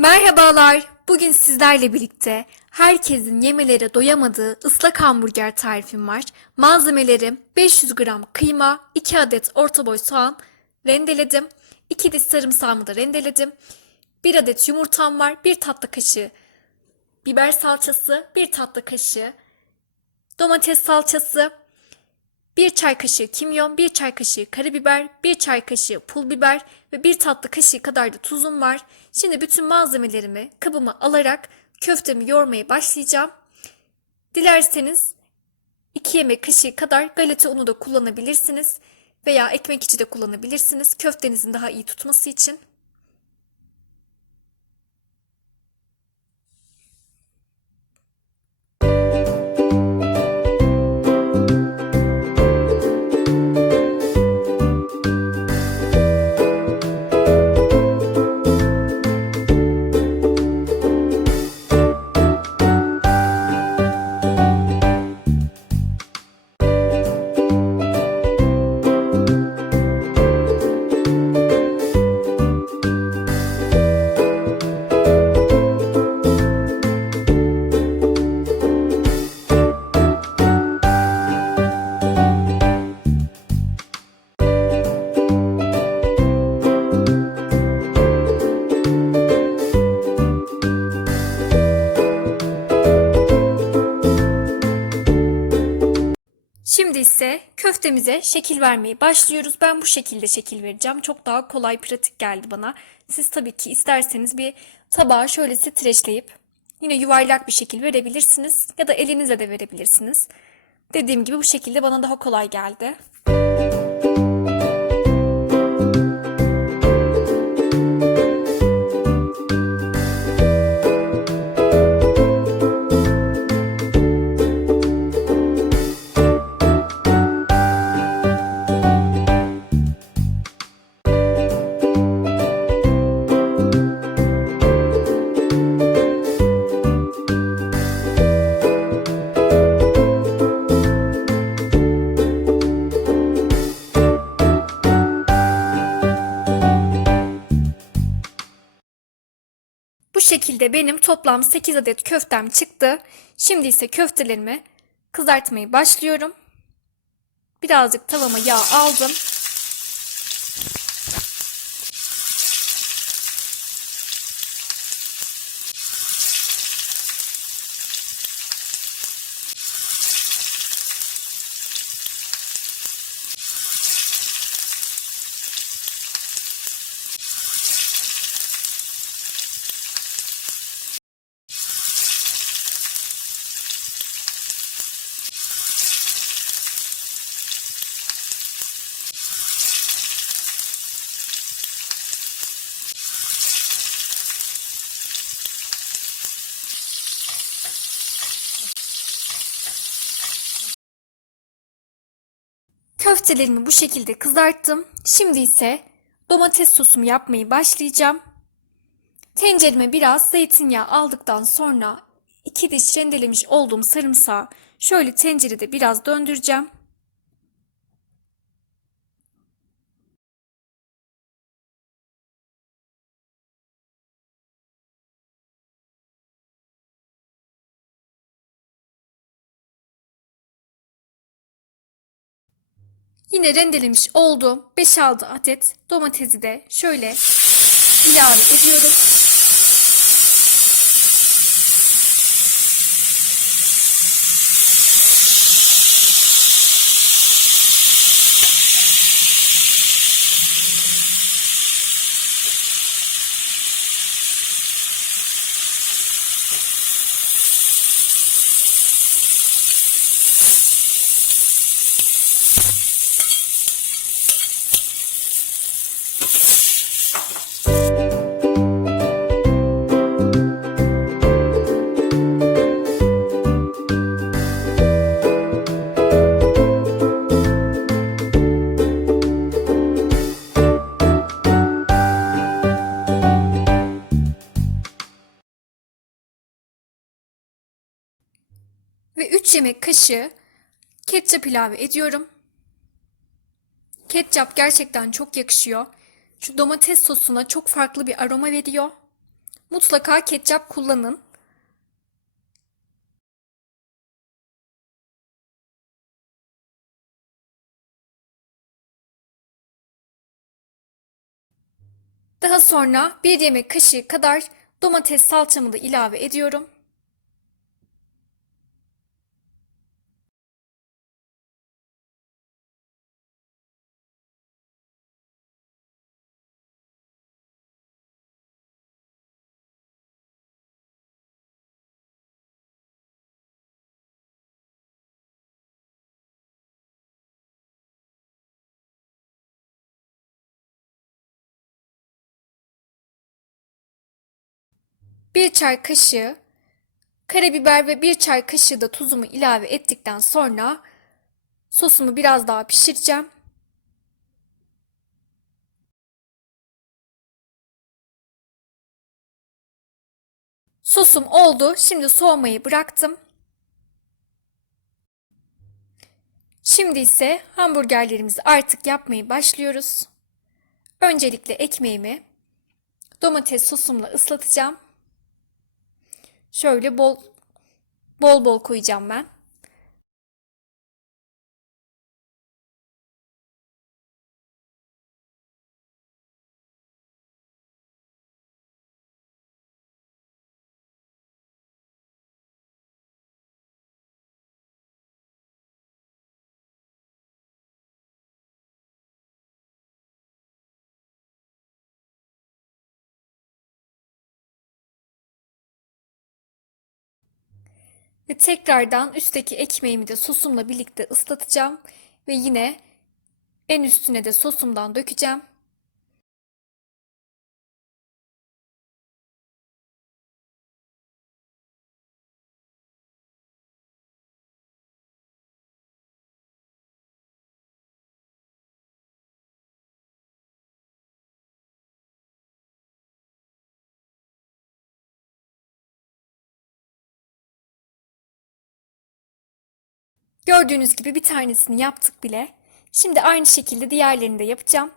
Merhabalar. Bugün sizlerle birlikte herkesin yemelere doyamadığı ıslak hamburger tarifim var. Malzemelerim 500 gram kıyma, 2 adet orta boy soğan rendeledim. 2 diş sarımsağımı da rendeledim. 1 adet yumurtam var. 1 tatlı kaşığı biber salçası, 1 tatlı kaşığı domates salçası, 1 çay kaşığı kimyon, 1 çay kaşığı karabiber, 1 çay kaşığı pul biber ve 1 tatlı kaşığı kadar da tuzum var. Şimdi bütün malzemelerimi kabıma alarak köftemi yoğurmaya başlayacağım. Dilerseniz 2 yemek kaşığı kadar galeta unu da kullanabilirsiniz veya ekmek içi de kullanabilirsiniz köftenizin daha iyi tutması için. Şimdi ise köftemize şekil vermeye başlıyoruz. Ben bu şekilde şekil vereceğim. Çok daha kolay, pratik geldi bana. Siz tabii ki isterseniz bir tabağa şöyle streçleyip yine yuvarlak bir şekil verebilirsiniz ya da elinizle de verebilirsiniz. Dediğim gibi bu şekilde bana daha kolay geldi. Bu şekilde benim toplam 8 adet köftem çıktı. Şimdi ise köftelerimi kızartmaya başlıyorum. Birazcık tavama yağ aldım. Köftelerimi bu şekilde kızarttım. Şimdi ise domates sosumu yapmayı başlayacağım. Tencereme biraz zeytinyağı aldıktan sonra iki diş rendelemiş olduğum sarımsağı şöyle tencerede biraz döndüreceğim. Yine rendelemiş olduğum 5-6 adet domatesi de şöyle ilave ediyorum. Ve 3 yemek kaşığı ketçap ilave ediyorum. Ketçap gerçekten çok yakışıyor. Şu domates sosuna çok farklı bir aroma veriyor. mutlaka ketçap kullanın. Daha sonra bir yemek kaşığı kadar domates salçamı da ilave ediyorum. Bir çay kaşığı karabiber ve bir çay kaşığı da tuzumu ilave ettikten sonra sosumu biraz daha pişireceğim. Sosum oldu. Şimdi soğumayı bıraktım. Şimdi ise hamburgerlerimizi artık yapmayı başlıyoruz. Öncelikle ekmeğimi domates sosumla ıslatacağım. Şöyle bol bol bol koyacağım ben. Ve tekrardan üstteki ekmeğimi de sosumla birlikte ıslatacağım. Ve yine en üstüne de sosumdan dökeceğim. Gördüğünüz gibi bir tanesini yaptık bile. Şimdi aynı şekilde diğerlerini de yapacağım.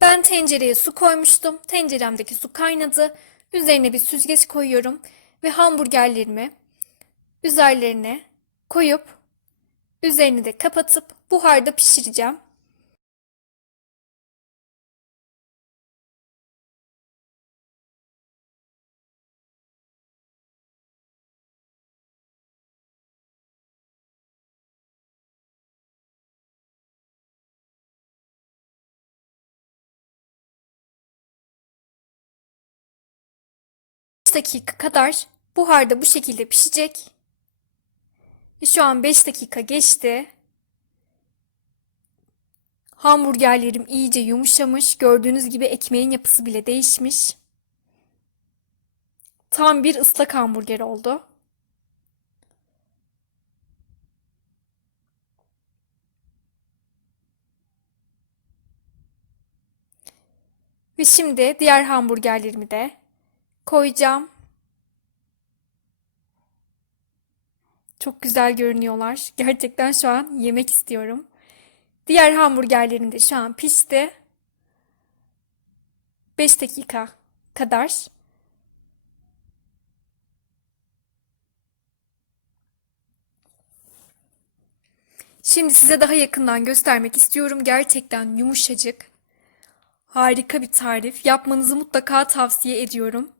Ben tencereye su koymuştum. Tenceremdeki su kaynadı. Üzerine bir süzgeç koyuyorum ve hamburgerlerimi üzerlerine koyup üzerini de kapatıp buharda pişireceğim. Dakika kadar buharda bu şekilde pişecek. Şu an 5 dakika geçti. Hamburgerlerim iyice yumuşamış. Gördüğünüz gibi ekmeğin yapısı bile değişmiş. Tam bir ıslak hamburger oldu. Ve şimdi diğer hamburgerlerimi de koyacağım. Çok güzel görünüyorlar. Gerçekten şu an yemek istiyorum. Diğer hamburgerlerim de şu an pişti. 5 dakika kadar. Şimdi size daha yakından göstermek istiyorum. Gerçekten yumuşacık. Harika bir tarif. Yapmanızı mutlaka tavsiye ediyorum.